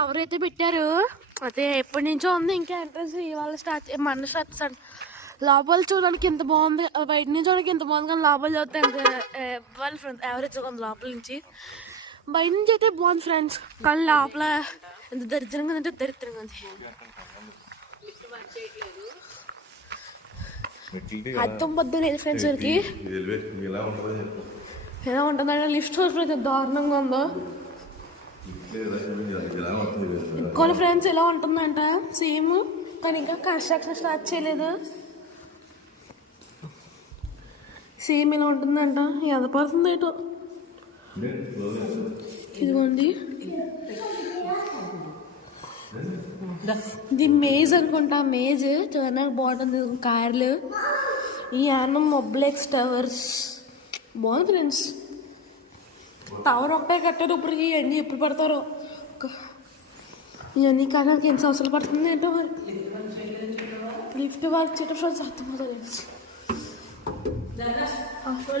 Tower అయితే పెట్టారు. అదే ఎప్పటి నుంచో ఉంది. ఇంకా ఎంట్రన్స్ ఇవాళ మన స్టార్ట్ లోపల చూడడానికి ఎంత బాగుంది, బయట నుంచి చూడడానికి ఎంత బాగుంది, కానీ లోపల చూస్తే ఎంత వాళ్ళ ఫ్రెండ్స్ యావరేజ్గా ఉంది. లోపల నుంచి బయట నుంచి అయితే బాగుంది ఫ్రెండ్స్, కానీ లోపల ఎంత దరిద్రంగా అంటే దరిద్రంగా ఉంది. అర్థం పొద్దు లేదు ఫ్రెండ్స్ వరకు ఎలా ఉంటుందంటే లిఫ్ట్ చూసి దారుణంగా ఉందో. కొన్ని ఫ్రెండ్స్ ఎలా ఉంటుందంట సేమ్, కానీ ఇంకా కన్స్ట్రక్షన్ స్టార్ట్ చేయలేదు. సేమ్ ఇలా ఉంటుందంట. ఎంత పడుతుంది ఏటో. ఇదిగోండి ఇది మేజ్ అనుకుంటా. మేజ్ చూడడానికి బాగుంటుంది. కార్లు ఈ యానం మొబ్లెక్స్ టవర్స్ బాగుంది ఫ్రెండ్స్. టవర్ ఒకటే కట్టారు. ఇప్పుడు ఇవన్నీ ఎప్పుడు పడతారో. ఇవన్నీ కానీ ఎన్ని సంవత్సరాలు పడుతుంది ఏంటో మరి. లిఫ్ట్ వర్క్ చేయటం ఫ్రెండ్స్ అర్థమవుతుంది.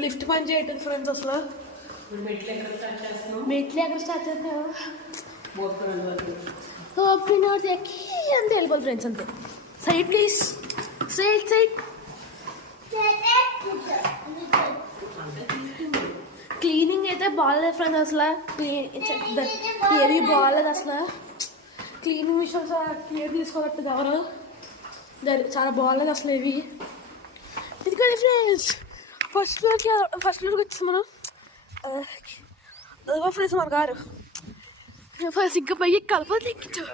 లిఫ్ట్ పని చేయటం ఫ్రెండ్స్ అసలు మెట్లు ఎక్కడ స్టార్ట్ చేస్తావు అంతే వెళ్ళిపోదు ఫ్రెండ్స్. అంతే side please, side side. Cleaning అయితే బాగాలేదు ఫ్రెండ్స్ అసలు. ఏది బాగాలేదు అసలు. క్లీనింగ్ విషయం క్లియర్ తీసుకోవట్లేదు ఎవరు. చాలా బాగాలేదు అసలు ఇవి. ఇది కానీ ఫ్రెండ్స్ ఫస్ట్ ఫ్లోర్కి వచ్చి మనం ఫ్రెండ్స్ మన కారు ఫస్ట్ ఇంకా పైకి కలపలు తెక్కించు.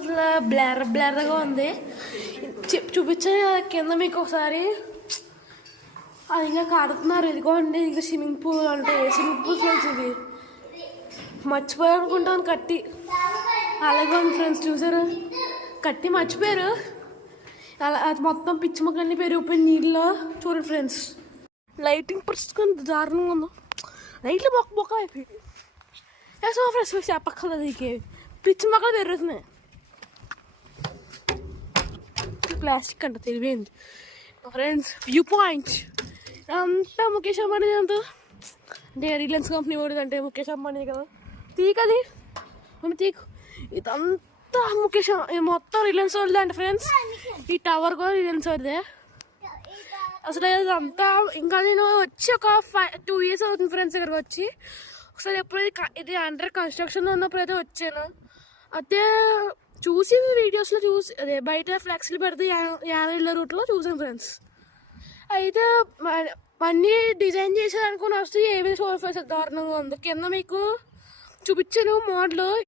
అసలు బ్లర్గా ఉంది. చూపించాను కింద మీకు ఒకసారి. అది ఇంకా కడుతున్నారు. ఇదిగోండి ఇంకా స్విమ్మింగ్ పూల్ అంటే స్విమ్మింగ్ పూల్ ఫ్రెండ్స్. ఇది మర్చిపోయారు అనుకుంటాను కట్టి. అలాగే ఉంది ఫ్రెండ్స్ చూసారు, కట్టి మర్చిపోయారు. అలా అది మొత్తం పిచ్చి మొక్కలన్నీ పెరిగిపోయిన నీళ్ళలో. చూడండి ఫ్రెండ్స్ లైటింగ్ పరిస్థితి దారుణంగా ఉందో. లైట్లు బొక్క అయిపోయింది. సో ఫ్రెండ్స్ చెప్పక్కర్లేదు. ఇక పిచ్చి మొక్కలు పెరుగుతున్నాయి. ప్లాస్టిక్ అంట తెలిపోయింది ఫ్రెండ్స్. వ్యూ పాయింట్ అంతా ముఖేష్ అంబానీ అంతా అంటే రిలయన్స్ కంపెనీ వాడు అంటే ముఖేష్ అంబానీ కదా. తీకది మనం తీకు. ఇదంతా ముఖేష్ మొత్తం రిలయన్స్ వాళ్ళదే అంట ఫ్రెండ్స్. ఈ టవర్ కూడా రిలయన్స్ వాళ్ళదే అసలు. ఇదంతా ఇంకా నేను వచ్చి ఒక 2 years అవుతుంది ఫ్రెండ్స్ ఇక్కడికి వచ్చి. ఒకసారి ఎప్పుడైతే ఇది అండర్ కన్స్ట్రక్షన్లో ఉన్నప్పుడు అయితే వచ్చాను. అదే చూసి వీడియోస్లో చూసి అదే బయట ఫ్లెక్స్లు పెడితే యానల రూట్లో చూసాను ఫ్రెండ్స్. అయితే అన్నీ డిజైన్ చేసేదనుకుని వస్తే ఏమీ సోఫా దారుణంగా ఉంది. కింద మీకు చూపించాను మోడల్.